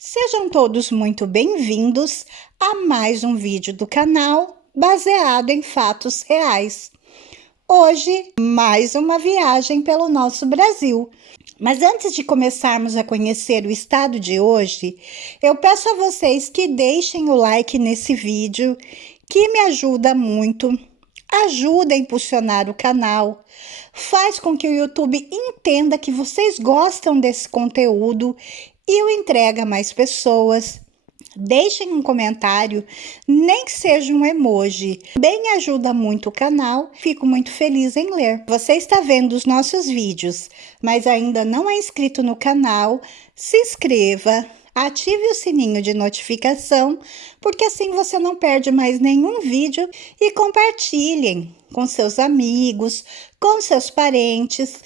Sejam todos muito bem-vindos a mais um vídeo do canal baseado em fatos reais. Hoje, mais uma viagem pelo nosso Brasil. Mas antes de começarmos a conhecer o estado de hoje, eu peço a vocês que deixem o like nesse vídeo, que me ajuda muito, ajuda a impulsionar o canal, faz com que o YouTube entenda que vocês gostam desse conteúdo e o entrega a mais pessoas. Deixem um comentário, nem que seja um emoji. Bem ajuda muito o canal, fico muito feliz em ler. Você está vendo os nossos vídeos, mas ainda não é inscrito no canal, se inscreva, ative o sininho de notificação, porque assim você não perde mais nenhum vídeo e compartilhem com seus amigos, com seus parentes,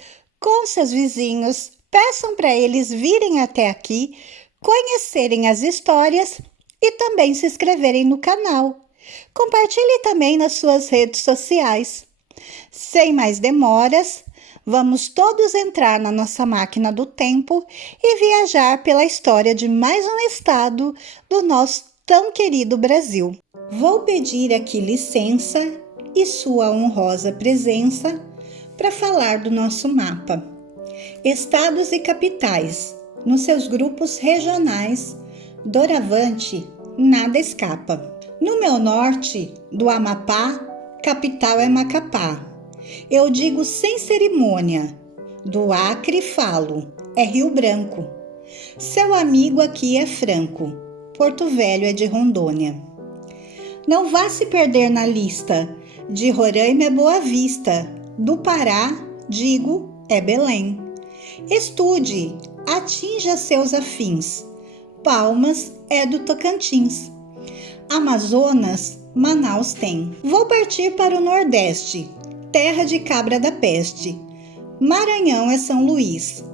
com seus vizinhos. Peçam para eles virem até aqui, conhecerem as histórias e também se inscreverem no canal. Compartilhe também nas suas redes sociais. Sem mais demoras, vamos todos entrar na nossa máquina do tempo e viajar pela história de mais um estado do nosso tão querido Brasil. Vou pedir aqui licença e sua honrosa presença para falar do nosso mapa. Estados e capitais, nos seus grupos regionais, doravante, nada escapa. No meu norte, do Amapá, capital é Macapá. Eu digo sem cerimônia, do Acre falo, é Rio Branco. Seu amigo aqui é franco, Porto Velho é de Rondônia. Não vá se perder na lista, de Roraima é Boa Vista, do Pará, digo, é Belém. Estude, atinja seus afins. Palmas é do Tocantins. Amazonas, Manaus tem. Vou partir para o Nordeste, terra de cabra da peste. Maranhão é São Luís.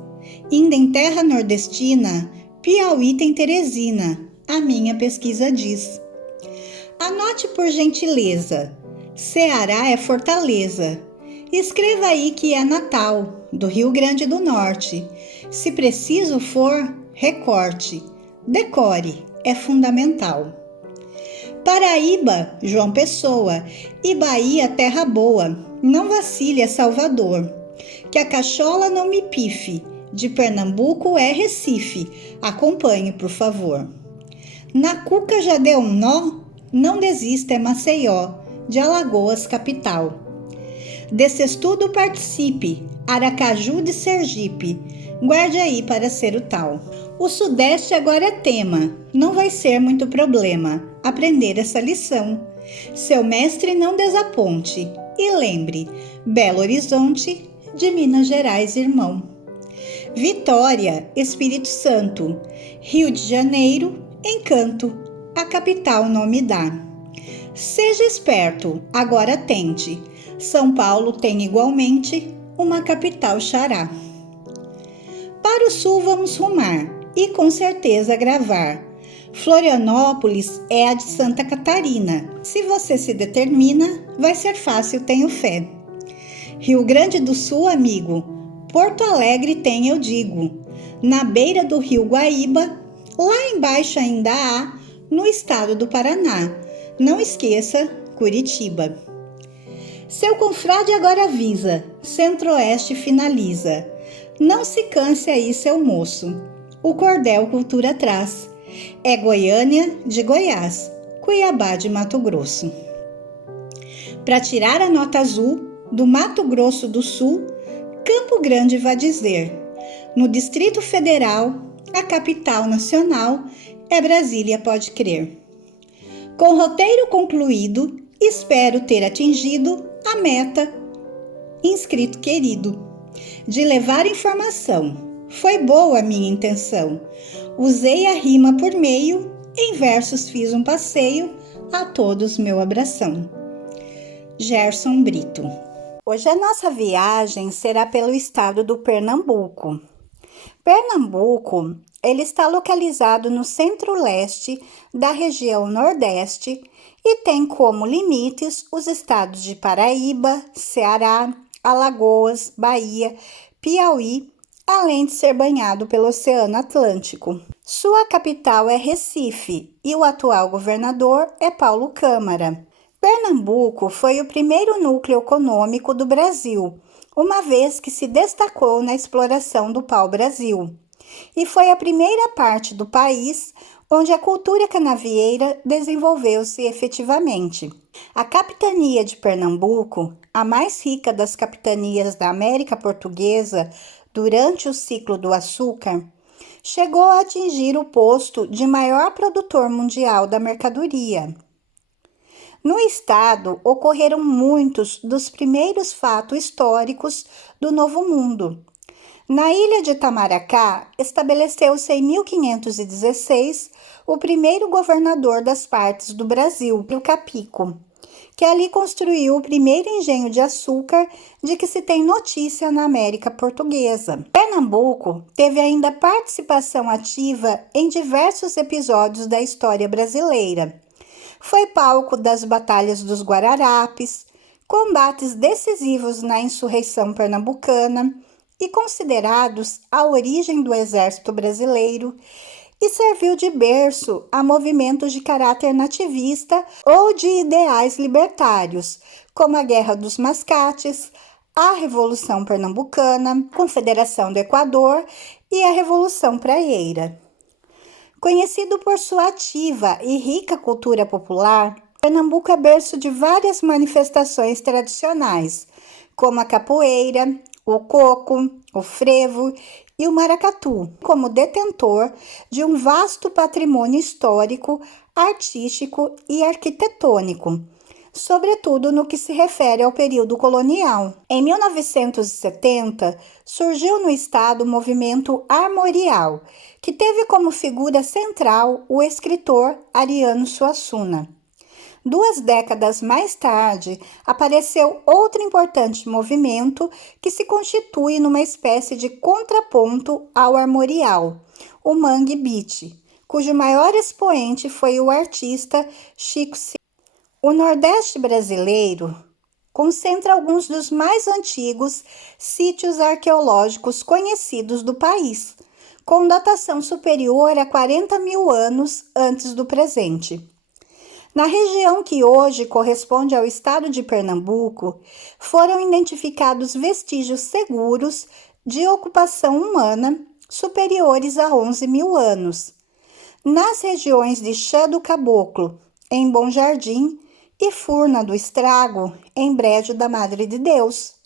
Indo em terra nordestina, Piauí tem Teresina, a minha pesquisa diz. Anote por gentileza, Ceará é Fortaleza. Escreva aí que é Natal, do Rio Grande do Norte. Se preciso for, recorte. Decore, é fundamental. Paraíba, João Pessoa. E Bahia, terra boa. Não vacile, é Salvador. Que a cachola não me pife. De Pernambuco é Recife. Acompanhe, por favor. Na cuca já deu um nó? Não desista, é Maceió. De Alagoas, capital. Desse estudo participe, Aracaju de Sergipe, guarde aí para ser o tal. O Sudeste agora é tema, não vai ser muito problema aprender essa lição. Seu mestre não desaponte e lembre, Belo Horizonte, de Minas Gerais, irmão. Vitória, Espírito Santo, Rio de Janeiro, Encanto, a capital não me dá. Seja esperto, agora tente. São Paulo tem igualmente uma capital xará. Para o sul vamos rumar e com certeza gravar. Florianópolis é a de Santa Catarina. Se você se determina, vai ser fácil, tenho fé. Rio Grande do Sul, amigo, Porto Alegre tem, eu digo. Na beira do rio Guaíba, lá embaixo ainda há, no estado do Paraná. Não esqueça, Curitiba. Seu confrade agora avisa, Centro-Oeste finaliza. Não se canse aí, seu moço, o cordel cultura traz. É Goiânia de Goiás, Cuiabá de Mato Grosso. Para tirar a nota azul, do Mato Grosso do Sul, Campo Grande vai dizer. No Distrito Federal, a capital nacional é Brasília, pode crer. Com roteiro concluído, espero ter atingido a meta, inscrito querido, de levar informação. Foi boa a minha intenção. Usei a rima por meio, em versos fiz um passeio, a todos meu abração. Gerson Brito. Hoje a nossa viagem será pelo estado do Pernambuco. Pernambuco, ele está localizado no centro-leste da região Nordeste e tem como limites os estados de Paraíba, Ceará, Alagoas, Bahia, Piauí, além de ser banhado pelo Oceano Atlântico. Sua capital é Recife e o atual governador é Paulo Câmara. Pernambuco foi o primeiro núcleo econômico do Brasil, uma vez que se destacou na exploração do pau-brasil, e foi a primeira parte do país onde a cultura canavieira desenvolveu-se efetivamente. A capitania de Pernambuco, a mais rica das capitanias da América Portuguesa durante o ciclo do açúcar, chegou a atingir o posto de maior produtor mundial da mercadoria. No estado ocorreram muitos dos primeiros fatos históricos do Novo Mundo. Na ilha de Itamaracá, estabeleceu-se em 1516 o primeiro governador das partes do Brasil, o Capico, que ali construiu o primeiro engenho de açúcar de que se tem notícia na América Portuguesa. Pernambuco teve ainda participação ativa em diversos episódios da história brasileira. Foi palco das batalhas dos Guararapes, combates decisivos na insurreição pernambucana e considerados a origem do exército brasileiro, e serviu de berço a movimentos de caráter nativista ou de ideais libertários, como a Guerra dos Mascates, a Revolução Pernambucana, a Confederação do Equador e a Revolução Praieira. Conhecido por sua ativa e rica cultura popular, Pernambuco é berço de várias manifestações tradicionais, como a capoeira, o coco, o frevo e o maracatu, como detentor de um vasto patrimônio histórico, artístico e arquitetônico, sobretudo no que se refere ao período colonial. Em 1970, surgiu no estado o movimento armorial, que teve como figura central o escritor Ariano Suassuna. 2 décadas mais tarde, apareceu outro importante movimento que se constitui numa espécie de contraponto ao armorial, o Mangue Beat, cujo maior expoente foi o artista Chico César. O Nordeste brasileiro concentra alguns dos mais antigos sítios arqueológicos conhecidos do país, com datação superior a 40 mil anos antes do presente. Na região que hoje corresponde ao estado de Pernambuco, foram identificados vestígios seguros de ocupação humana superiores a 11 mil anos, nas regiões de Chã do Caboclo, em Bom Jardim, e Furna do Estrago, em Brejo da Madre de Deus.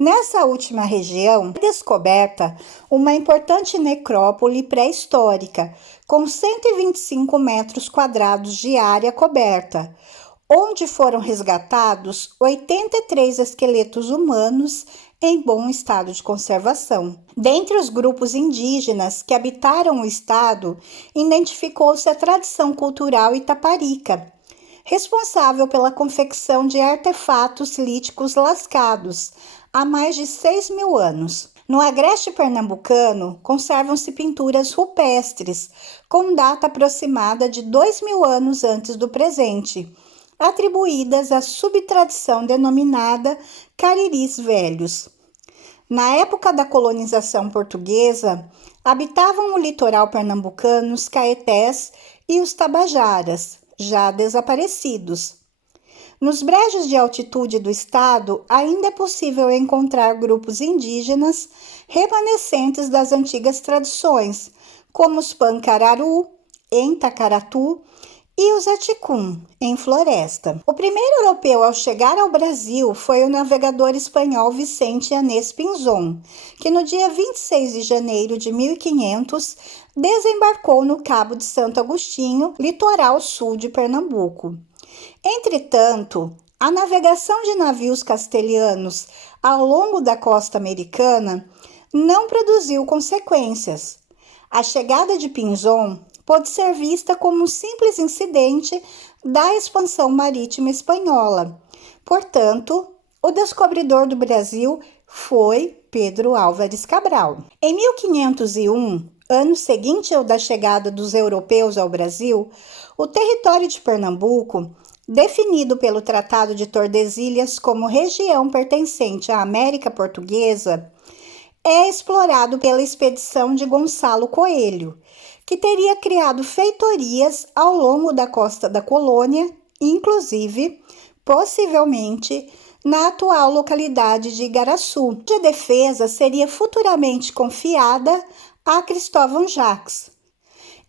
Nessa última região, é descoberta uma importante necrópole pré-histórica, com 125 metros quadrados de área coberta, onde foram resgatados 83 esqueletos humanos em bom estado de conservação. Dentre os grupos indígenas que habitaram o estado, identificou-se a tradição cultural itaparica, responsável pela confecção de artefatos líticos lascados há mais de 6 mil anos. No agreste pernambucano, conservam-se pinturas rupestres, com data aproximada de 2 mil anos antes do presente, atribuídas à subtradição denominada Cariris Velhos. Na época da colonização portuguesa, habitavam o litoral pernambucano os caetés e os tabajaras, já desaparecidos. Nos brejos de altitude do estado, ainda é possível encontrar grupos indígenas remanescentes das antigas tradições, como os Pancararu, em Tacaratu, e os Aticum, em Floresta. O primeiro europeu ao chegar ao Brasil foi o navegador espanhol Vicente Yanez Pinzón, que no dia 26 de janeiro de 1500 desembarcou no Cabo de Santo Agostinho, litoral sul de Pernambuco. Entretanto, a navegação de navios castelhanos ao longo da costa americana não produziu consequências. A chegada de Pinzón pode ser vista como um simples incidente da expansão marítima espanhola. Portanto, o descobridor do Brasil foi Pedro Álvares Cabral. Em 1501, ano seguinte ao da chegada dos europeus ao Brasil, o território de Pernambuco, definido pelo Tratado de Tordesilhas como região pertencente à América Portuguesa, é explorado pela expedição de Gonçalo Coelho, que teria criado feitorias ao longo da costa da colônia, inclusive, possivelmente, na atual localidade de Igaraçu, cuja defesa seria futuramente confiada a Cristóvão Jacques.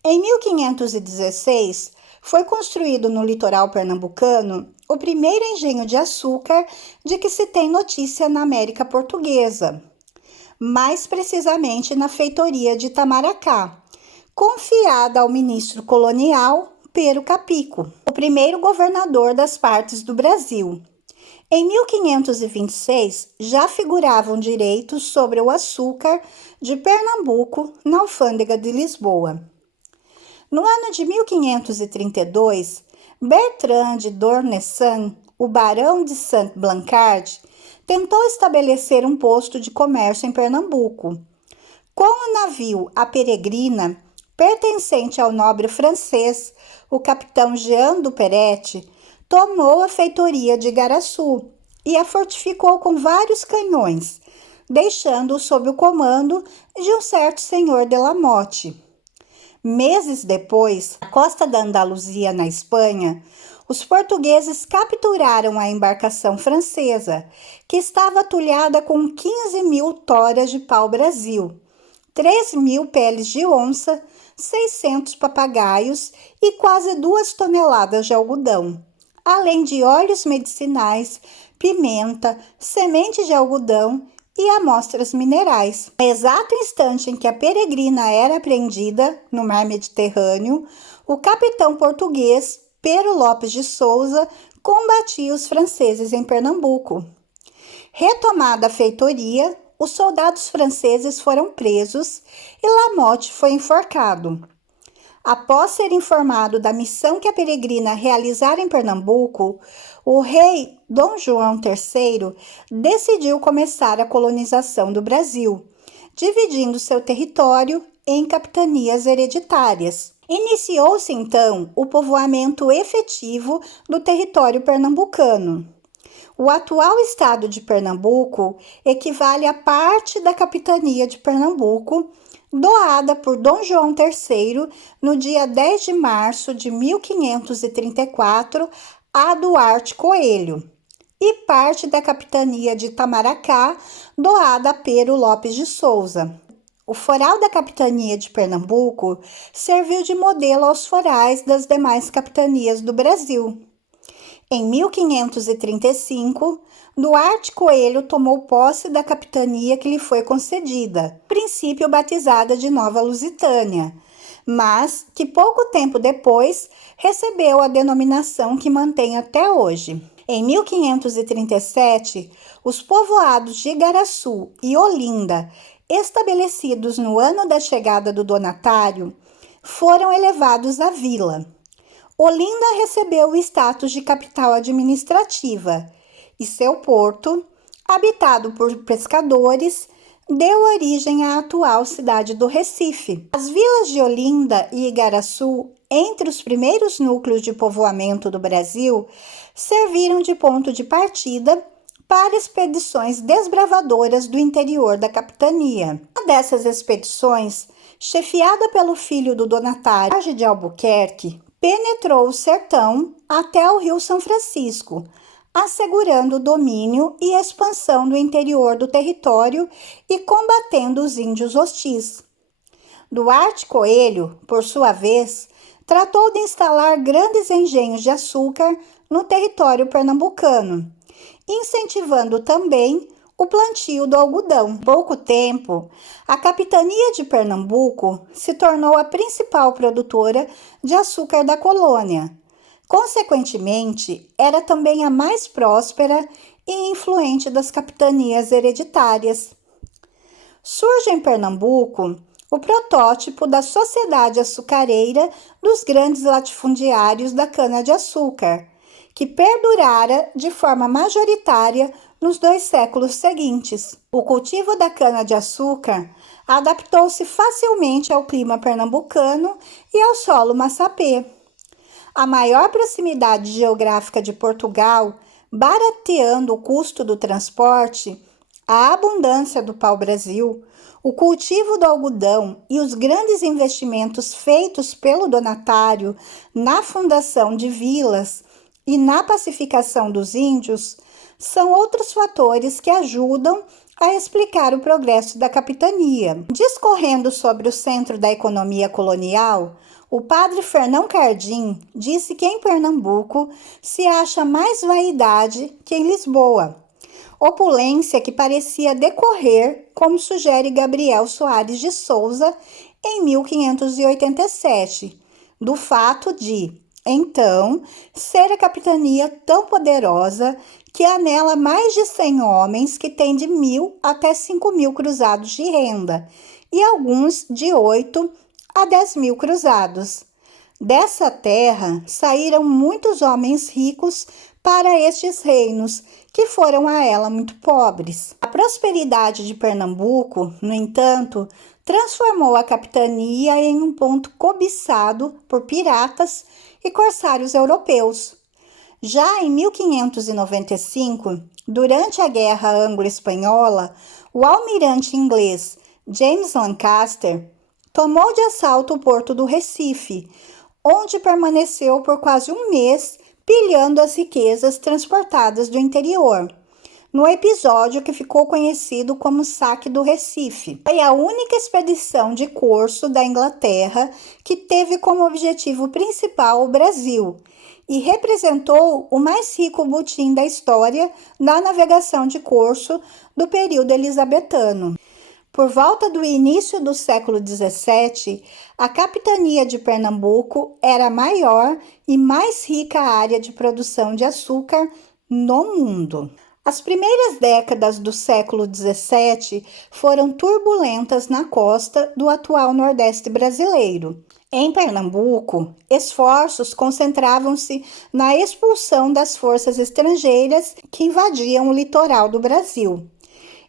Em 1516, foi construído no litoral pernambucano o primeiro engenho de açúcar de que se tem notícia na América Portuguesa, mais precisamente na feitoria de Itamaracá, confiada ao ministro colonial Pero Capico, o primeiro governador das partes do Brasil. Em 1526, já figuravam direitos sobre o açúcar de Pernambuco na alfândega de Lisboa. No ano de 1532, Bertrand de Dornessan, o barão de Saint-Blancard, tentou estabelecer um posto de comércio em Pernambuco. Com o navio A Peregrina, pertencente ao nobre francês, o capitão Jean du Perret, tomou a feitoria de Igaraçu e a fortificou com vários canhões, deixando-o sob o comando de um certo senhor de la Motte. Meses depois, na costa da Andaluzia, na Espanha, os portugueses capturaram a embarcação francesa, que estava atulhada com 15.000 toras de pau-brasil, 3.000 peles de onça, 600 papagaios e quase 2 toneladas de algodão, além de óleos medicinais, pimenta, semente de algodão e amostras minerais. No exato instante em que a Peregrina era apreendida no mar Mediterrâneo, o capitão português Pero Lopes de Souza combatia os franceses em Pernambuco. Retomada a feitoria, os soldados franceses foram presos e La Motte foi enforcado. Após ser informado da missão que a Peregrina realizara em Pernambuco, o rei Dom João III decidiu começar a colonização do Brasil, dividindo seu território em capitanias hereditárias. Iniciou-se, então, o povoamento efetivo do território pernambucano. O atual estado de Pernambuco equivale a parte da capitania de Pernambuco, doada por Dom João III no dia 10 de março de 1534 a Duarte Coelho, e parte da capitania de Itamaracá, doada a Pero Lopes de Souza. O foral da capitania de Pernambuco serviu de modelo aos forais das demais capitanias do Brasil. Em 1535, Duarte Coelho tomou posse da capitania que lhe foi concedida, princípio batizada de Nova Lusitânia, mas que pouco tempo depois recebeu a denominação que mantém até hoje. Em 1537, os povoados de Igaraçu e Olinda, estabelecidos no ano da chegada do donatário, foram elevados à vila. Olinda recebeu o status de capital administrativa e seu porto, habitado por pescadores, deu origem à atual cidade do Recife. As vilas de Olinda e Igaraçu, entre os primeiros núcleos de povoamento do Brasil, serviram de ponto de partida para expedições desbravadoras do interior da capitania. Uma dessas expedições, chefiada pelo filho do donatário, Jorge de Albuquerque, penetrou o sertão até o Rio São Francisco, assegurando o domínio e expansão do interior do território e combatendo os índios hostis. Duarte Coelho, por sua vez, tratou de instalar grandes engenhos de açúcar no território pernambucano, incentivando também o plantio do algodão. Em pouco tempo, a capitania de Pernambuco se tornou a principal produtora de açúcar da colônia. Consequentemente, era também a mais próspera e influente das capitanias hereditárias. Surge em Pernambuco o protótipo da sociedade açucareira dos grandes latifundiários da cana-de-açúcar, que perdurara de forma majoritária nos 2 séculos seguintes. O cultivo da cana-de-açúcar adaptou-se facilmente ao clima pernambucano e ao solo massapê. A maior proximidade geográfica de Portugal, barateando o custo do transporte, A abundância do pau-brasil, o cultivo do algodão e os grandes investimentos feitos pelo donatário na fundação de vilas e na pacificação dos índios são outros fatores que ajudam a explicar o progresso da capitania. Discorrendo sobre o centro da economia colonial, o padre Fernão Cardim disse que em Pernambuco se acha mais vaidade que em Lisboa, opulência que parecia decorrer, como sugere Gabriel Soares de Souza, em 1587, do fato de, então, ser a capitania tão poderosa que há nela mais de 100 homens que têm de 1.000 até 5.000 cruzados de renda, e alguns de 8 a 10.000 cruzados. Dessa terra saíram muitos homens ricos para estes reinos, que foram a ela muito pobres. A prosperidade de Pernambuco, no entanto, transformou a capitania em um ponto cobiçado por piratas e corsários europeus. Já em 1595, durante a Guerra Anglo-Espanhola, o almirante inglês James Lancaster tomou de assalto o porto do Recife, onde permaneceu por quase um mês pilhando as riquezas transportadas do interior, no episódio que ficou conhecido como Saque do Recife. Foi a única expedição de corso da Inglaterra que teve como objetivo principal o Brasil e representou o mais rico butim da história da navegação de corso do período elisabetano. Por volta do início do século XVII, a capitania de Pernambuco era a maior e mais rica área de produção de açúcar no mundo. As primeiras décadas do século XVII foram turbulentas na costa do atual Nordeste brasileiro. Em Pernambuco, esforços concentravam-se na expulsão das forças estrangeiras que invadiam o litoral do Brasil.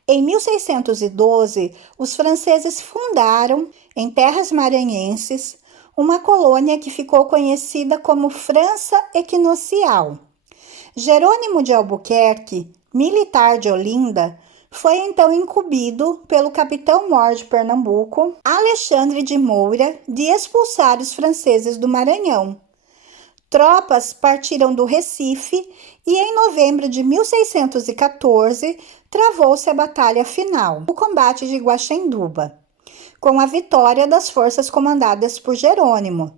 Em 1612, os franceses fundaram, em terras maranhenses, uma colônia que ficou conhecida como França Equinocial. Jerônimo de Albuquerque, militar de Olinda, foi então incumbido pelo capitão-mor de Pernambuco, Alexandre de Moura, de expulsar os franceses do Maranhão. Tropas partiram do Recife e em novembro de 1614 travou-se a batalha final, o combate de Guaxenduba, com a vitória das forças comandadas por Jerônimo.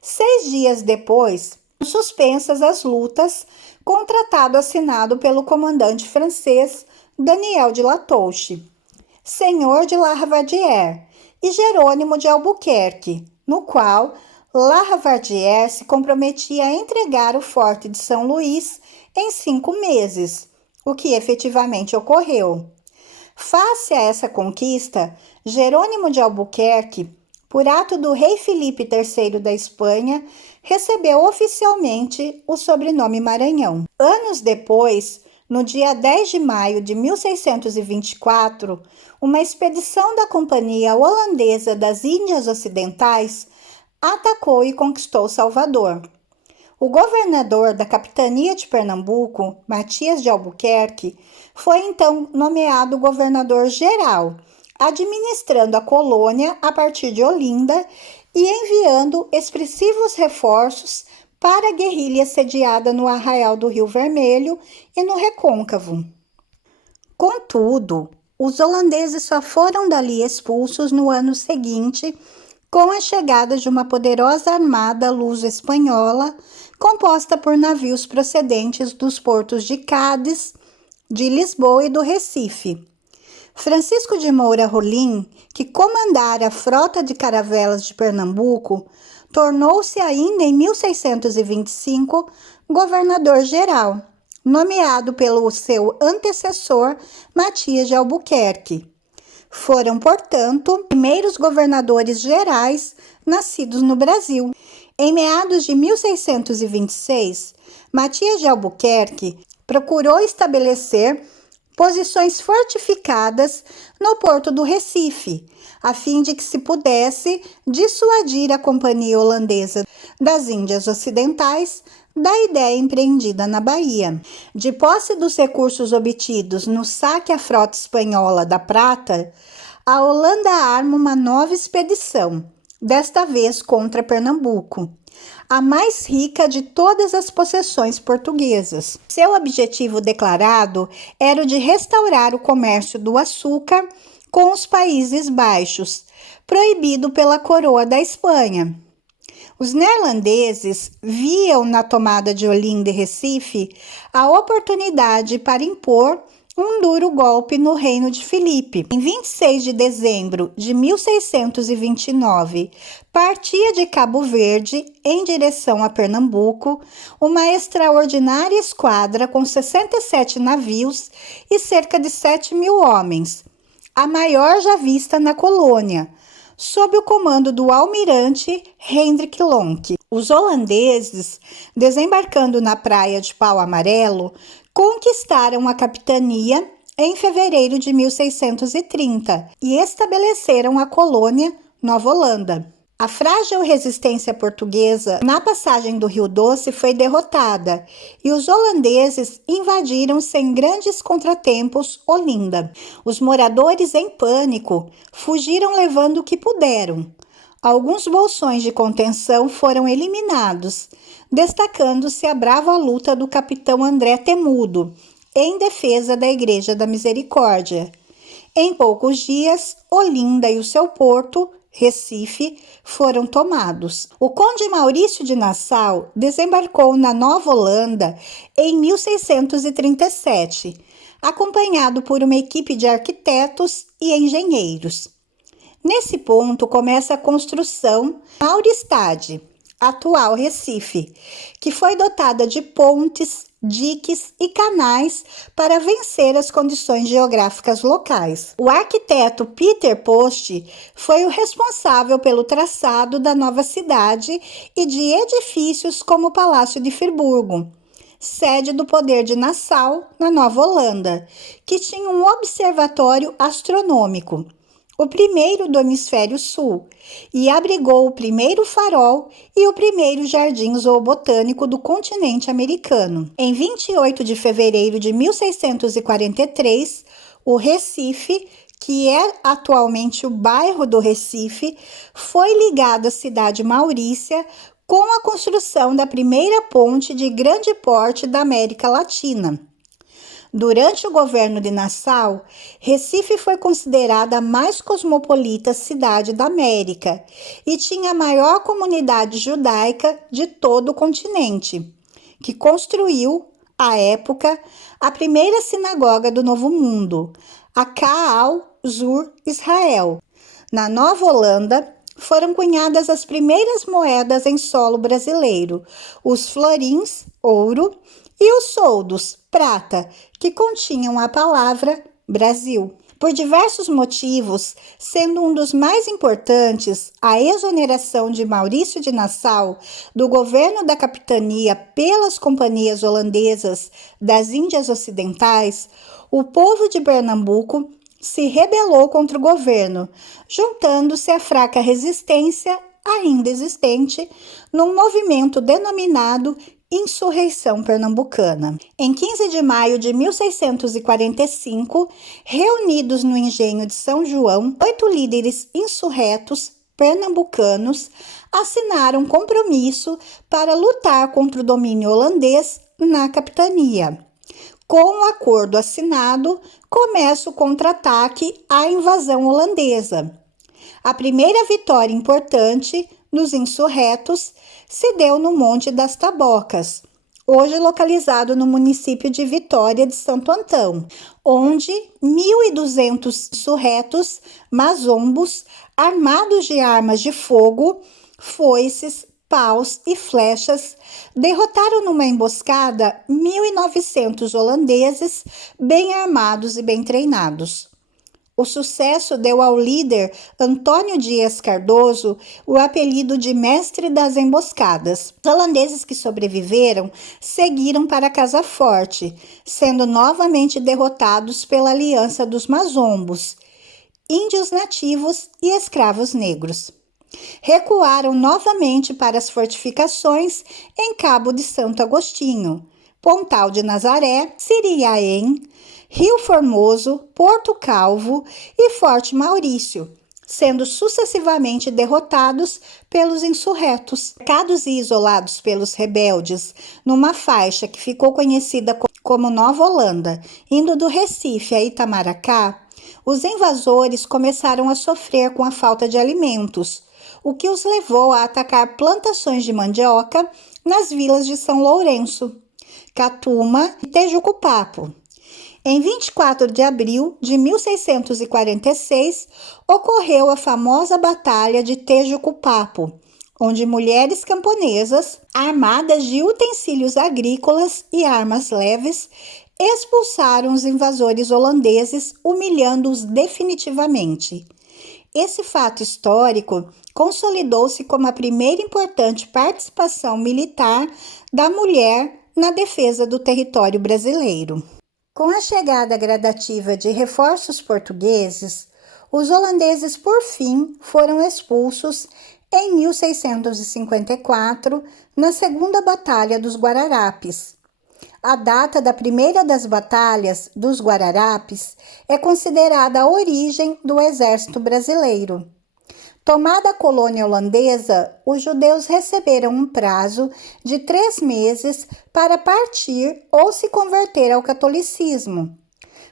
6 dias depois, suspensas as lutas, com o tratado assinado pelo comandante francês Daniel de Latouche, senhor de La Ravardire, e Jerônimo de Albuquerque, no qual La Ravardire se comprometia a entregar o Forte de São Luís em 5 meses, o que efetivamente ocorreu. Face a essa conquista, Jerônimo de Albuquerque, por ato do rei Filipe III da Espanha, recebeu oficialmente o sobrenome Maranhão. Anos depois, no dia 10 de maio de 1624, uma expedição da Companhia Holandesa das Índias Ocidentais atacou e conquistou Salvador. O governador da capitania de Pernambuco, Matias de Albuquerque, foi então nomeado governador-geral, administrando a colônia a partir de Olinda e enviando expressivos reforços para a guerrilha sediada no arraial do Rio Vermelho e no Recôncavo. Contudo, os holandeses só foram dali expulsos no ano seguinte, com a chegada de uma poderosa armada luso-espanhola, composta por navios procedentes dos portos de Cádiz, de Lisboa e do Recife. Francisco de Moura Rolim, que comandara a frota de caravelas de Pernambuco, tornou-se ainda em 1625 governador-geral, nomeado pelo seu antecessor Matias de Albuquerque. Foram, portanto, primeiros governadores gerais nascidos no Brasil. Em meados de 1626, Matias de Albuquerque procurou estabelecer posições fortificadas no porto do Recife, a fim de que se pudesse dissuadir a Companhia Holandesa das Índias Ocidentais da ideia empreendida na Bahia. De posse dos recursos obtidos no saque à frota espanhola da Prata, a Holanda arma uma nova expedição, desta vez contra Pernambuco, a mais rica de todas as possessões portuguesas. Seu objetivo declarado era o de restaurar o comércio do açúcar com os Países Baixos, proibido pela coroa da Espanha. Os neerlandeses viam na tomada de Olinda e Recife a oportunidade para impor um duro golpe no reino de Filipe. Em 26 de dezembro de 1629, partia de Cabo Verde em direção a Pernambuco uma extraordinária esquadra com 67 navios e cerca de 7.000 homens, a maior já vista na colônia, sob o comando do almirante Hendrik Lonck. Os holandeses, desembarcando na praia de Pau Amarelo, conquistaram a capitania em fevereiro de 1630 e estabeleceram a colônia Nova Holanda. A frágil resistência portuguesa na passagem do Rio Doce foi derrotada e os holandeses invadiram sem grandes contratempos Olinda. Os moradores, em pânico, fugiram levando o que puderam. Alguns bolsões de contenção foram eliminados, destacando-se a brava luta do capitão André Temudo, em defesa da Igreja da Misericórdia. Em poucos dias, Olinda e o seu porto, Recife, foram tomados. O conde Maurício de Nassau desembarcou na Nova Holanda em 1637, acompanhado por uma equipe de arquitetos e engenheiros. Nesse ponto começa a construção da Mauristade, atual Recife, que foi dotada de pontes, diques e canais para vencer as condições geográficas locais. O arquiteto Peter Post foi o responsável pelo traçado da nova cidade e de edifícios como o Palácio de Friburgo, sede do poder de Nassau, na Nova Holanda, que tinha um observatório astronômico, o primeiro do hemisfério sul, e abrigou o primeiro farol e o primeiro jardim zoobotânico do continente americano. Em 28 de fevereiro de 1643, o Recife, que é atualmente o bairro do Recife, foi ligado à cidade Maurícia com a construção da primeira ponte de grande porte da América Latina. Durante o governo de Nassau, Recife foi considerada a mais cosmopolita cidade da América e tinha a maior comunidade judaica de todo o continente, que construiu, à época, a primeira sinagoga do Novo Mundo, a Kaal Zur Israel. Na Nova Holanda, foram cunhadas as primeiras moedas em solo brasileiro, os florins, ouro, e os soldos, prata, que continham a palavra Brasil. Por diversos motivos, sendo um dos mais importantes a exoneração de Maurício de Nassau do governo da capitania pelas companhias holandesas das Índias Ocidentais, o povo de Pernambuco se rebelou contra o governo, juntando-se à fraca resistência ainda existente num movimento denominado Insurreição Pernambucana. Em 15 de maio de 1645, reunidos no engenho de São João, 8 líderes insurretos pernambucanos assinaram um compromisso para lutar contra o domínio holandês na capitania. Com o acordo assinado, começa o contra-ataque à invasão holandesa. A primeira vitória importante dos insurretos se deu no Monte das Tabocas, hoje localizado no município de Vitória de Santo Antão, onde 1.200 insurretos mazombos, armados de armas de fogo, foices, paus e flechas, derrotaram numa emboscada 1.900 holandeses bem armados e bem treinados. O sucesso deu ao líder Antônio Dias Cardoso o apelido de Mestre das Emboscadas. Os holandeses que sobreviveram seguiram para Casa Forte, sendo novamente derrotados pela aliança dos mazombos, índios nativos e escravos negros. Recuaram novamente para as fortificações em Cabo de Santo Agostinho, Pontal de Nazaré, Siriaém, Rio Formoso, Porto Calvo e Forte Maurício, sendo sucessivamente derrotados pelos insurretos, cercados e isolados pelos rebeldes, numa faixa que ficou conhecida como Nova Holanda, indo do Recife a Itamaracá. Os invasores começaram a sofrer com a falta de alimentos, o que os levou a atacar plantações de mandioca nas vilas de São Lourenço, Catuma e Tejucupapo. Em 24 de abril de 1646, ocorreu a famosa Batalha de Tejucupapo, onde mulheres camponesas, armadas de utensílios agrícolas e armas leves, expulsaram os invasores holandeses, humilhando-os definitivamente. Esse fato histórico consolidou-se como a primeira importante participação militar da mulher na defesa do território brasileiro. Com a chegada gradativa de reforços portugueses, os holandeses por fim foram expulsos em 1654, na Segunda Batalha dos Guararapes. A data da primeira das batalhas dos Guararapes é considerada a origem do exército brasileiro. Tomada a colônia holandesa, os judeus receberam um prazo de 3 meses para partir ou se converter ao catolicismo.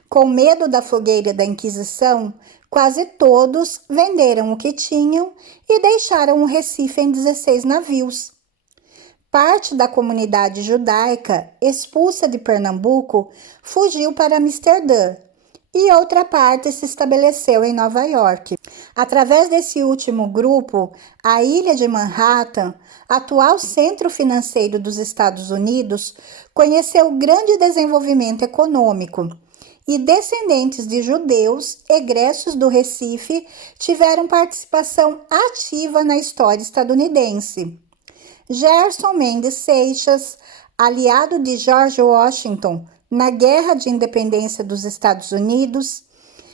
Com medo da fogueira da Inquisição, quase todos venderam o que tinham e deixaram o Recife em 16 navios. Parte da comunidade judaica, expulsa de Pernambuco, fugiu para Amsterdã, e outra parte se estabeleceu em Nova York. Através desse último grupo, a ilha de Manhattan, atual centro financeiro dos Estados Unidos, conheceu grande desenvolvimento econômico, e descendentes de judeus egressos do Recife tiveram participação ativa na história estadunidense. Gerson Mendes Seixas, aliado de George Washington na Guerra de Independência dos Estados Unidos,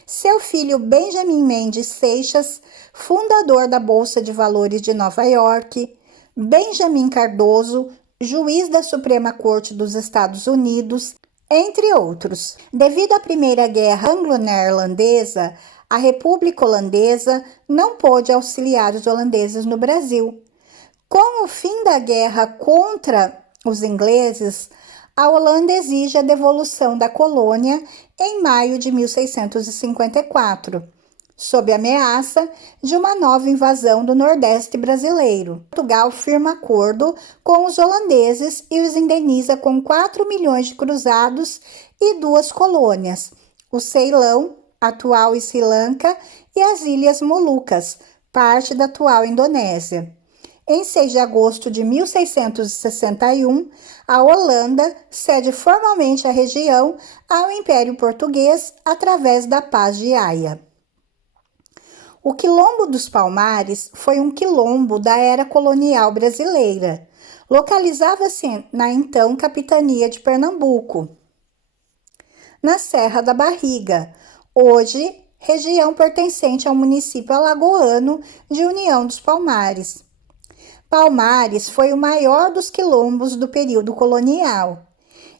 seu filho Benjamin Mendes Seixas, fundador da Bolsa de Valores de Nova York, Benjamin Cardoso, juiz da Suprema Corte dos Estados Unidos, entre outros. Devido à Primeira Guerra Anglo-Neerlandesa, a República Holandesa não pôde auxiliar os holandeses no Brasil. Com o fim da guerra contra os ingleses, a Holanda exige a devolução da colônia em maio de 1654, sob ameaça de uma nova invasão do Nordeste brasileiro. Portugal firma acordo com os holandeses e os indeniza com 4 milhões de cruzados e 2 colônias, o Ceilão, atual Sri Lanka, e as Ilhas Molucas, parte da atual Indonésia. Em 6 de agosto de 1661, a Holanda cede formalmente a região ao Império Português através da Paz de Haia. O Quilombo dos Palmares foi um quilombo da era colonial brasileira. Localizava-se na então capitania de Pernambuco, na Serra da Barriga, hoje região pertencente ao município alagoano de União dos Palmares. Palmares foi o maior dos quilombos do período colonial.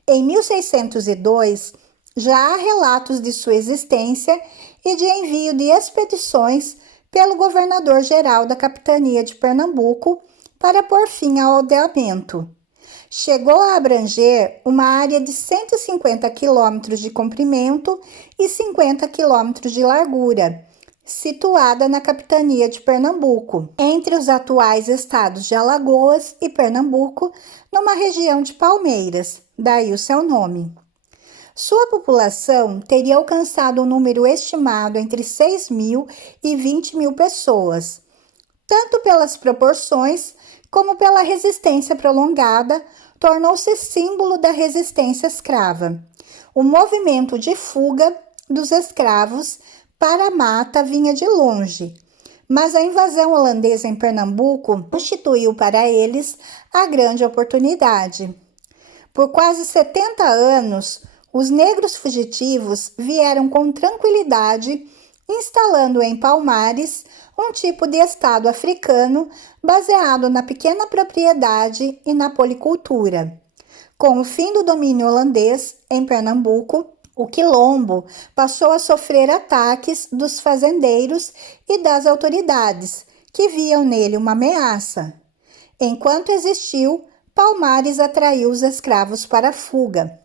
Em 1602, já há relatos de sua existência e de envio de expedições pelo governador-geral da capitania de Pernambuco para pôr fim ao aldeamento. Chegou a abranger uma área de 150 quilômetros de comprimento e 50 quilômetros de largura, situada na capitania de Pernambuco, entre os atuais estados de Alagoas e Pernambuco, numa região de Palmeiras, daí o seu nome. Sua população teria alcançado um número estimado entre 6 mil e 20 mil pessoas, tanto pelas proporções como pela resistência prolongada, tornou-se símbolo da resistência escrava. O movimento de fuga dos escravos para a mata vinha de longe, mas a invasão holandesa em Pernambuco constituiu para eles a grande oportunidade. Por quase 70 anos, os negros fugitivos vieram com tranquilidade instalando em Palmares um tipo de estado africano baseado na pequena propriedade e na policultura. Com o fim do domínio holandês em Pernambuco, o quilombo passou a sofrer ataques dos fazendeiros e das autoridades, que viam nele uma ameaça. Enquanto existiu, Palmares atraiu os escravos para a fuga.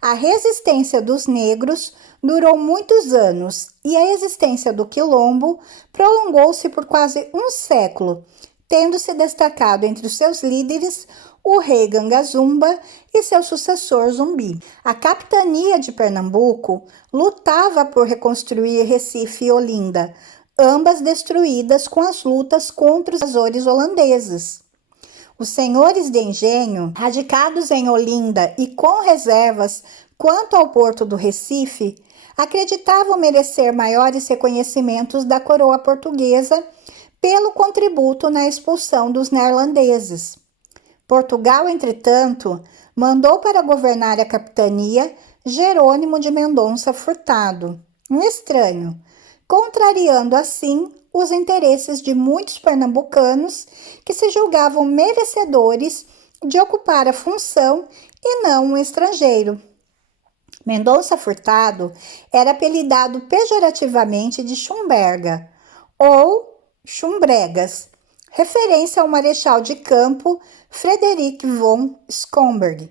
A resistência dos negros durou muitos anos e a existência do quilombo prolongou-se por quase um século, tendo se destacado entre os seus líderes o rei Gangazumba e seu sucessor Zumbi. A capitania de Pernambuco lutava por reconstruir Recife e Olinda, ambas destruídas com as lutas contra os invasores holandeses. Os senhores de engenho, radicados em Olinda e com reservas quanto ao porto do Recife, acreditavam merecer maiores reconhecimentos da coroa portuguesa pelo contributo na expulsão dos neerlandeses. Portugal, entretanto, mandou para governar a capitania Jerônimo de Mendonça Furtado, um estranho, contrariando assim os interesses de muitos pernambucanos que se julgavam merecedores de ocupar a função e não um estrangeiro. Mendonça Furtado era apelidado pejorativamente de Schumberga ou Chumbregas, referência ao marechal de campo Frederick von Schomberg,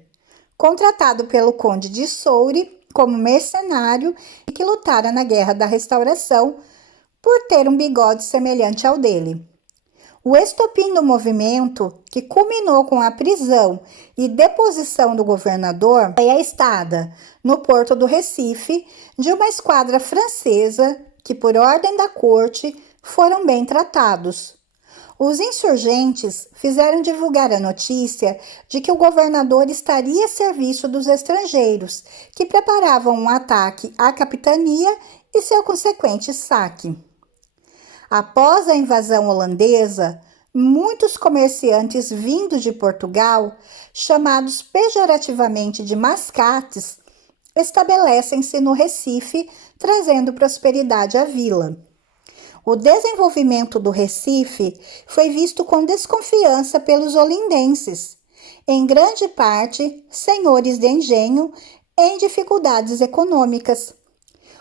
contratado pelo conde de Soure como mercenário e que lutara na Guerra da Restauração por ter um bigode semelhante ao dele. O estopim do movimento, que culminou com a prisão e deposição do governador, foi a estada, no porto do Recife, de uma esquadra francesa que, por ordem da corte, foram bem tratados. Os insurgentes fizeram divulgar a notícia de que o governador estaria a serviço dos estrangeiros, que preparavam um ataque à capitania e seu consequente saque. Após a invasão holandesa, muitos comerciantes vindos de Portugal, chamados pejorativamente de mascates, estabelecem-se no Recife, trazendo prosperidade à vila. O desenvolvimento do Recife foi visto com desconfiança pelos olindenses, em grande parte senhores de engenho em dificuldades econômicas.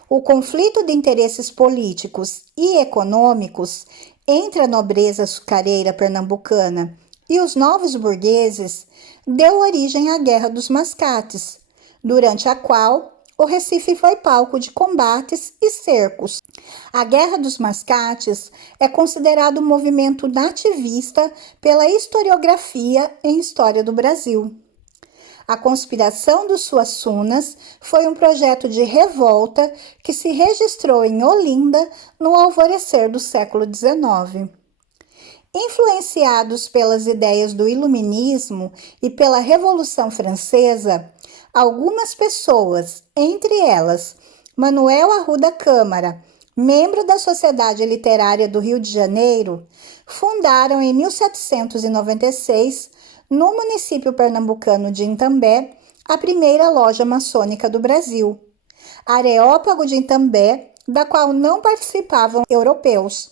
O conflito de interesses políticos e econômicos entre a nobreza açucareira pernambucana e os novos burgueses deu origem à Guerra dos Mascates, durante a qual o Recife foi palco de combates e cercos. A Guerra dos Mascates é considerado um movimento nativista pela historiografia em História do Brasil. A conspiração dos Suassunas foi um projeto de revolta que se registrou em Olinda no alvorecer do século XIX. Influenciados pelas ideias do Iluminismo e pela Revolução Francesa, algumas pessoas, entre elas Manuel Arruda Câmara, membro da Sociedade Literária do Rio de Janeiro, fundaram em 1796, no município pernambucano de Itambé, a primeira loja maçônica do Brasil, Areópago de Itambé, da qual não participavam europeus.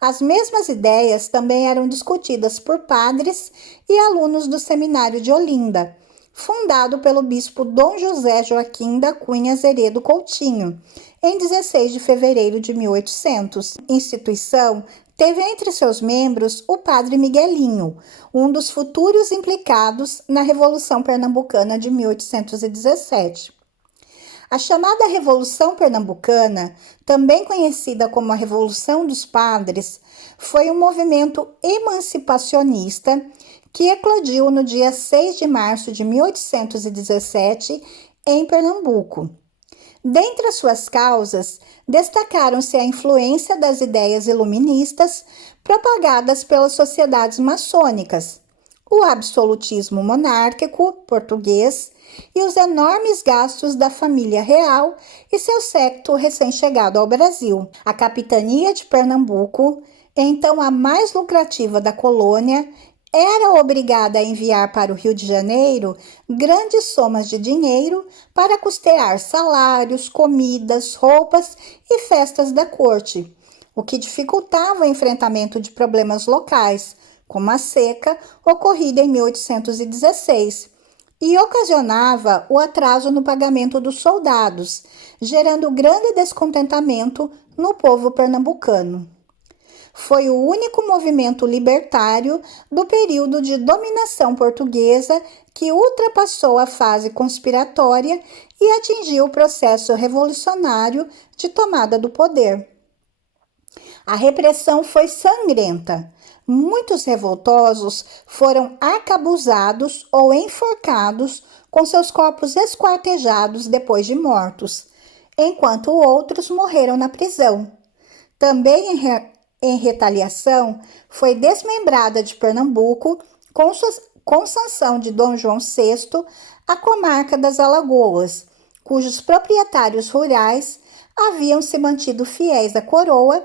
As mesmas ideias também eram discutidas por padres e alunos do Seminário de Olinda, fundado pelo bispo Dom José Joaquim da Cunha Zeredo Coutinho, em 16 de fevereiro de 1800. A instituição teve entre seus membros o padre Miguelinho, um dos futuros implicados na Revolução Pernambucana de 1817. A chamada Revolução Pernambucana, também conhecida como a Revolução dos Padres, foi um movimento emancipacionista que eclodiu no dia 6 de março de 1817 em Pernambuco. Dentre as suas causas, destacaram-se a influência das ideias iluministas propagadas pelas sociedades maçônicas, o absolutismo monárquico português e os enormes gastos da família real e seu séquito recém-chegado ao Brasil. A capitania de Pernambuco, então a mais lucrativa da colônia, era obrigada a enviar para o Rio de Janeiro grandes somas de dinheiro para custear salários, comidas, roupas e festas da corte, o que dificultava o enfrentamento de problemas locais, como a seca ocorrida em 1816, e ocasionava o atraso no pagamento dos soldados, gerando grande descontentamento no povo pernambucano. Foi o único movimento libertário do período de dominação portuguesa que ultrapassou a fase conspiratória e atingiu o processo revolucionário de tomada do poder. A repressão foi sangrenta. Muitos revoltosos foram arcabuzados ou enforcados com seus corpos esquartejados depois de mortos, enquanto outros morreram na prisão. Também em retaliação, foi desmembrada de Pernambuco, com sanção de Dom João VI, a comarca das Alagoas, cujos proprietários rurais haviam se mantido fiéis à coroa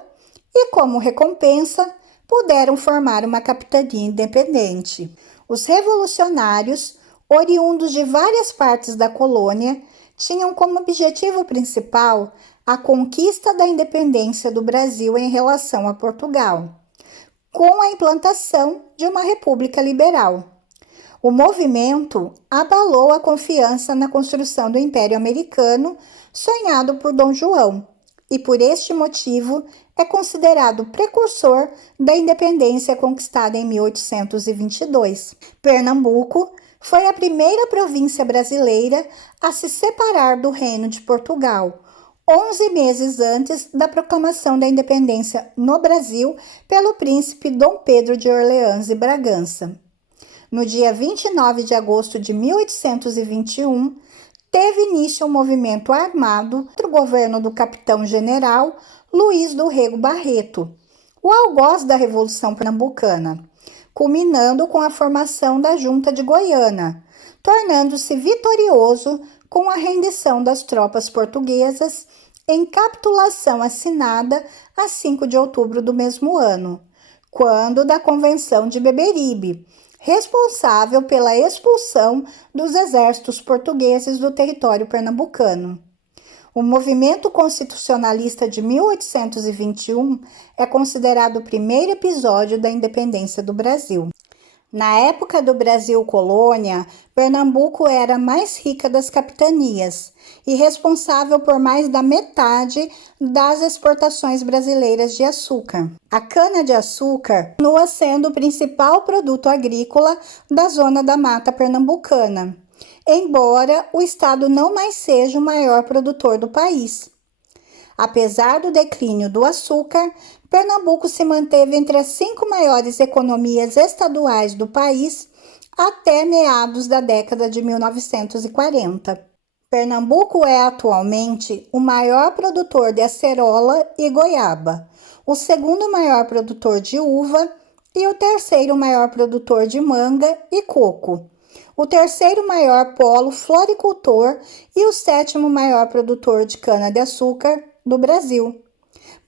e, como recompensa, puderam formar uma capitania independente. Os revolucionários, oriundos de várias partes da colônia, tinham como objetivo principal a conquista da independência do Brasil em relação a Portugal, com a implantação de uma república liberal. O movimento abalou a confiança na construção do Império Americano sonhado por Dom João, e por este motivo é considerado precursor da independência conquistada em 1822. Pernambuco foi a primeira província brasileira a se separar do Reino de Portugal, 11 meses antes da proclamação da independência no Brasil pelo príncipe Dom Pedro de Orleans e Bragança. No dia 29 de agosto de 1821, teve início um movimento armado contra o governo do capitão-general Luiz do Rego Barreto, o algoz da Revolução Pernambucana, culminando com a formação da Junta de Goiânia, tornando-se vitorioso com a rendição das tropas portuguesas em capitulação assinada a 5 de outubro do mesmo ano, quando da Convenção de Beberibe, responsável pela expulsão dos exércitos portugueses do território pernambucano. O movimento constitucionalista de 1821 é considerado o primeiro episódio da independência do Brasil. Na época do Brasil colônia, Pernambuco era a mais rica das capitanias e responsável por mais da metade das exportações brasileiras de açúcar. A cana-de-açúcar continua sendo o principal produto agrícola da zona da mata pernambucana, embora o estado não mais seja o maior produtor do país. Apesar do declínio do açúcar, Pernambuco se manteve entre as 5 maiores economias estaduais do país até meados da década de 1940. Pernambuco é atualmente o maior produtor de acerola e goiaba, o segundo maior produtor de uva e o terceiro maior produtor de manga e coco, o terceiro maior polo floricultor e o sétimo maior produtor de cana-de-açúcar do Brasil.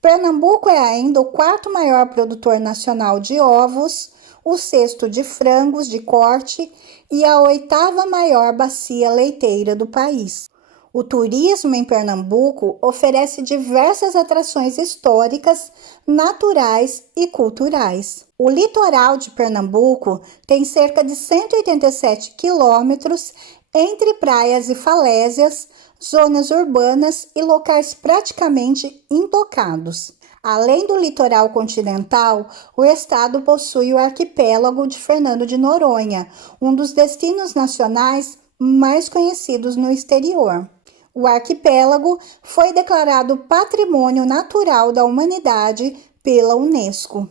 Pernambuco é ainda o quarto maior produtor nacional de ovos, o sexto de frangos de corte e a oitava maior bacia leiteira do país. O turismo em Pernambuco oferece diversas atrações históricas, naturais e culturais. O litoral de Pernambuco tem cerca de 187 quilômetros entre praias e falésias, zonas urbanas e locais praticamente intocados. Além do litoral continental, o estado possui o arquipélago de Fernando de Noronha, um dos destinos nacionais mais conhecidos no exterior. O arquipélago foi declarado Patrimônio Natural da Humanidade pela Unesco.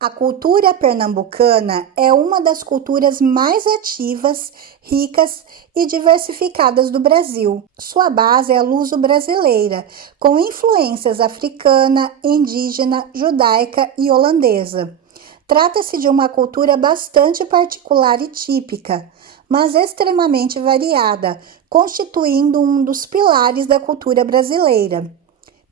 A cultura pernambucana é uma das culturas mais ativas, ricas e diversificadas do Brasil. Sua base é a luso-brasileira, com influências africana, indígena, judaica e holandesa. Trata-se de uma cultura bastante particular e típica, mas extremamente variada, constituindo um dos pilares da cultura brasileira.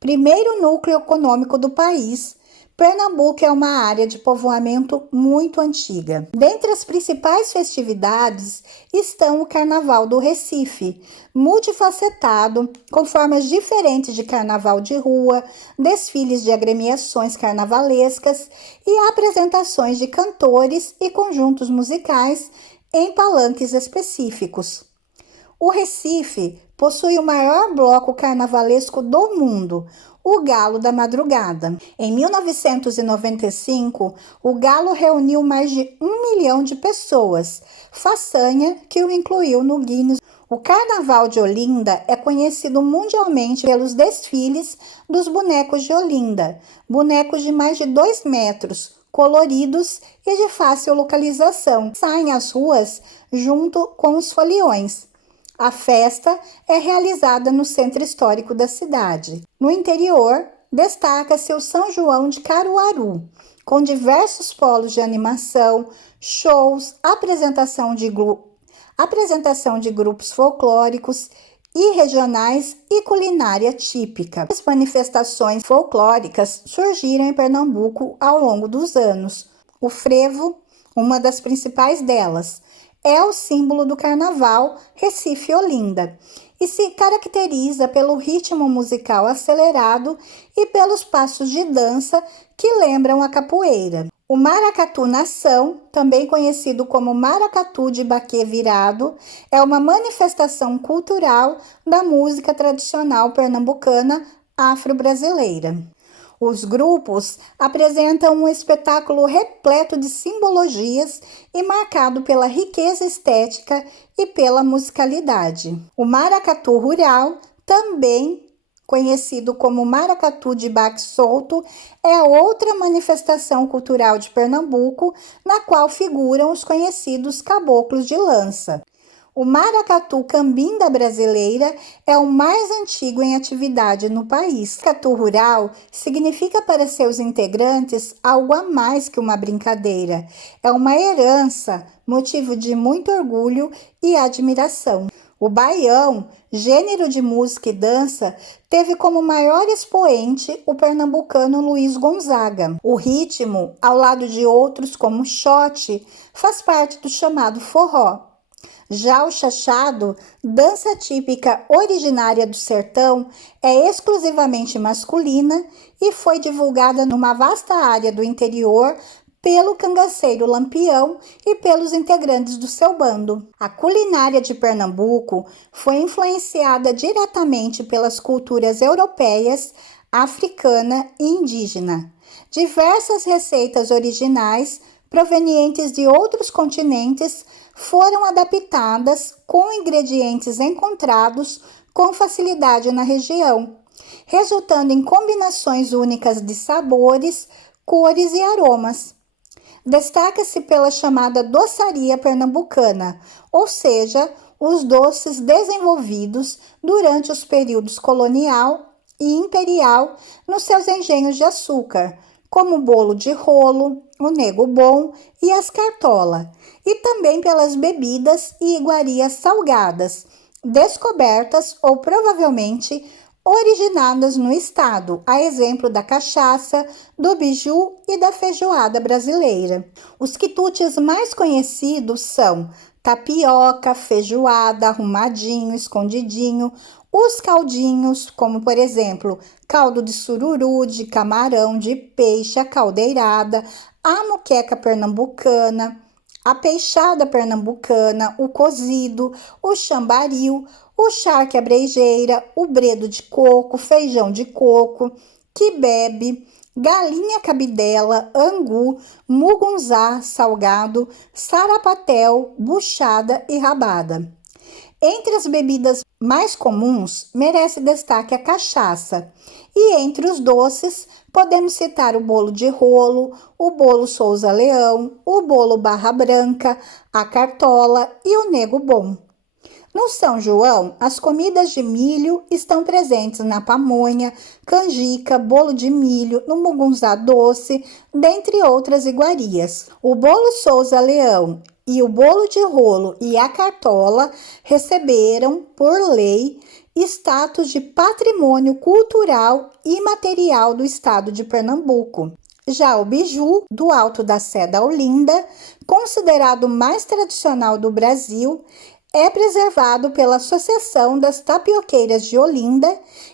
Primeiro núcleo econômico do país, Pernambuco é uma área de povoamento muito antiga. Dentre as principais festividades estão o Carnaval do Recife, multifacetado, com formas diferentes de carnaval de rua, desfiles de agremiações carnavalescas e apresentações de cantores e conjuntos musicais em palanques específicos. O Recife possui o maior bloco carnavalesco do mundo, o Galo da Madrugada. Em 1995, o Galo reuniu mais de 1 milhão de pessoas, façanha que o incluiu no Guinness. O Carnaval de Olinda é conhecido mundialmente pelos desfiles dos bonecos de Olinda, bonecos de mais de 2 metros, coloridos e de fácil localização. Saem às ruas junto com os foliões. A festa é realizada no centro histórico da cidade. No interior, destaca-se o São João de Caruaru, com diversos polos de animação, shows, apresentação de grupos folclóricos e regionais e culinária típica. As manifestações folclóricas surgiram em Pernambuco ao longo dos anos. O frevo, uma das principais delas, é o símbolo do carnaval Recife Olinda e se caracteriza pelo ritmo musical acelerado e pelos passos de dança que lembram a capoeira. O Maracatu Nação, também conhecido como Maracatu de Baquê Virado, é uma manifestação cultural da música tradicional pernambucana afro-brasileira. Os grupos apresentam um espetáculo repleto de simbologias e marcado pela riqueza estética e pela musicalidade. O Maracatu Rural, também conhecido como Maracatu de Baque Solto, é outra manifestação cultural de Pernambuco, na qual figuram os conhecidos caboclos de lança. O Maracatu Cambinda Brasileira é o mais antigo em atividade no país. Maracatu Rural significa para seus integrantes algo a mais que uma brincadeira. É uma herança, motivo de muito orgulho e admiração. O baião, gênero de música e dança, teve como maior expoente o pernambucano Luiz Gonzaga. O ritmo, ao lado de outros como o xote, faz parte do chamado forró. Já o chachado, dança típica originária do sertão, é exclusivamente masculina e foi divulgada numa vasta área do interior pelo cangaceiro Lampião e pelos integrantes do seu bando. A culinária de Pernambuco foi influenciada diretamente pelas culturas europeias, africana e indígena. Diversas receitas originais provenientes de outros continentes foram adaptadas com ingredientes encontrados com facilidade na região, resultando em combinações únicas de sabores, cores e aromas. Destaca-se pela chamada doçaria pernambucana, ou seja, os doces desenvolvidos durante os períodos colonial e imperial nos seus engenhos de açúcar, como o bolo de rolo, o nego bom e as cartola, e também pelas bebidas e iguarias salgadas, descobertas ou provavelmente originadas no estado, a exemplo da cachaça, do biju e da feijoada brasileira. Os quitutes mais conhecidos são tapioca, feijoada, arrumadinho, escondidinho, os caldinhos, como por exemplo, caldo de sururu, de camarão, de peixe, a caldeirada, a moqueca pernambucana, a peixada pernambucana, o cozido, o chambaril, o charque à brejeira, o bredo de coco, feijão de coco, quibebe, galinha cabidela, angu, mugunzá salgado, sarapatel, buchada e rabada. Entre as bebidas mais comuns, merece destaque a cachaça. E entre os doces, podemos citar o bolo de rolo, o bolo Souza Leão, o bolo Barra Branca, a cartola e o nego bom. No São João, as comidas de milho estão presentes na pamonha, canjica, bolo de milho, no mugunzá doce, dentre outras iguarias. O bolo Souza Leão e o bolo de rolo e a cartola receberam, por lei, status de patrimônio cultural e material do estado de Pernambuco. Já o biju, do Alto da Sé da Olinda, considerado o mais tradicional do Brasil, é preservado pela Associação das Tapioqueiras de Olinda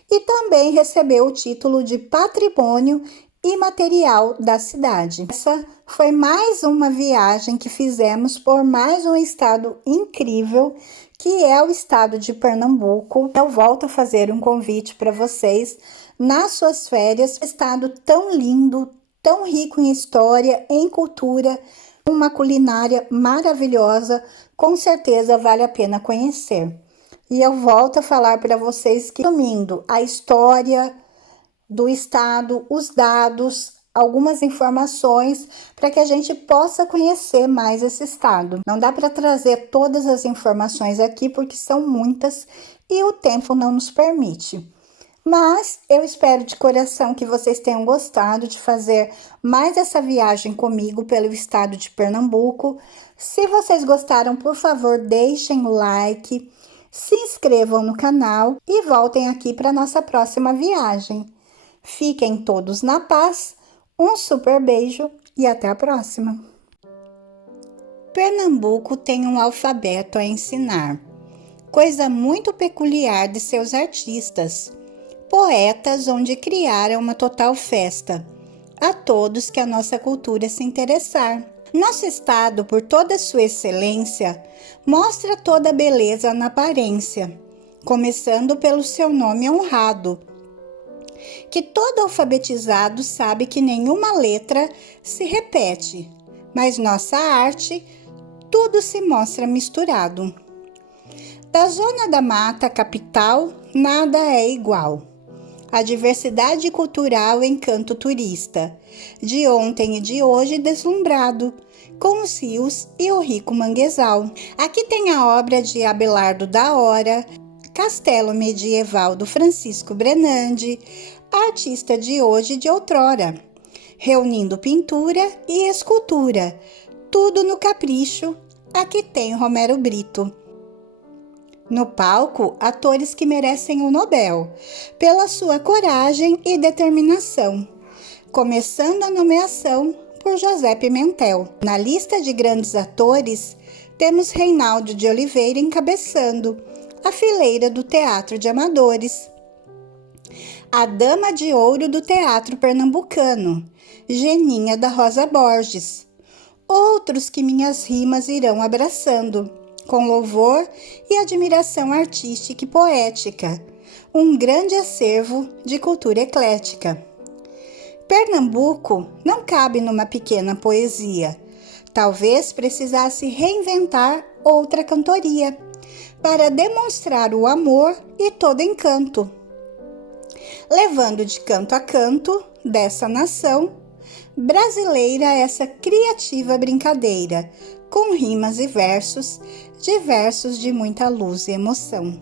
e também recebeu o título de Patrimônio Imaterial da cidade. Essa foi mais uma viagem que fizemos por mais um estado incrível, que é o estado de Pernambuco. Eu volto a fazer um convite para vocês nas suas férias. Um estado tão lindo, tão rico em história, em cultura, uma culinária maravilhosa, com certeza vale a pena conhecer. E eu volto a falar para vocês que, resumindo a história do estado, os dados, algumas informações para que a gente possa conhecer mais esse estado. Não dá para trazer todas as informações aqui porque são muitas e o tempo não nos permite. Mas eu espero de coração que vocês tenham gostado de fazer mais essa viagem comigo pelo estado de Pernambuco. Se vocês gostaram, por favor, deixem o like, se inscrevam no canal e voltem aqui para nossa próxima viagem. Fiquem todos na paz, um super beijo e até a próxima! Pernambuco tem um alfabeto a ensinar, coisa muito peculiar de seus artistas. Poetas onde criaram uma total festa, a todos que a nossa cultura se interessar. Nosso estado, por toda sua excelência, mostra toda a beleza na aparência, começando pelo seu nome honrado, que todo alfabetizado sabe que nenhuma letra se repete, mas nossa arte, tudo se mostra misturado. Da zona da mata à capital, nada é igual. A diversidade cultural encanto turista, de ontem e de hoje deslumbrado, com os rios e o rico manguezal. Aqui tem a obra de Abelardo da Hora, castelo medieval do Francisco Brenandi, artista de hoje e de outrora, reunindo pintura e escultura, tudo no capricho. Aqui tem Romero Brito. No palco, atores que merecem o Nobel, pela sua coragem e determinação, começando a nomeação por José Pimentel. Na lista de grandes atores, temos Reinaldo de Oliveira encabeçando a fileira do Teatro de Amadores. A Dama de Ouro do Teatro Pernambucano, Geninha da Rosa Borges. Outros que minhas rimas irão abraçando, com louvor e admiração artística e poética, um grande acervo de cultura eclética. Pernambuco não cabe numa pequena poesia, talvez precisasse reinventar outra cantoria, para demonstrar o amor e todo encanto, levando de canto a canto dessa nação brasileira essa criativa brincadeira, com rimas e versos, diversos de muita luz e emoção.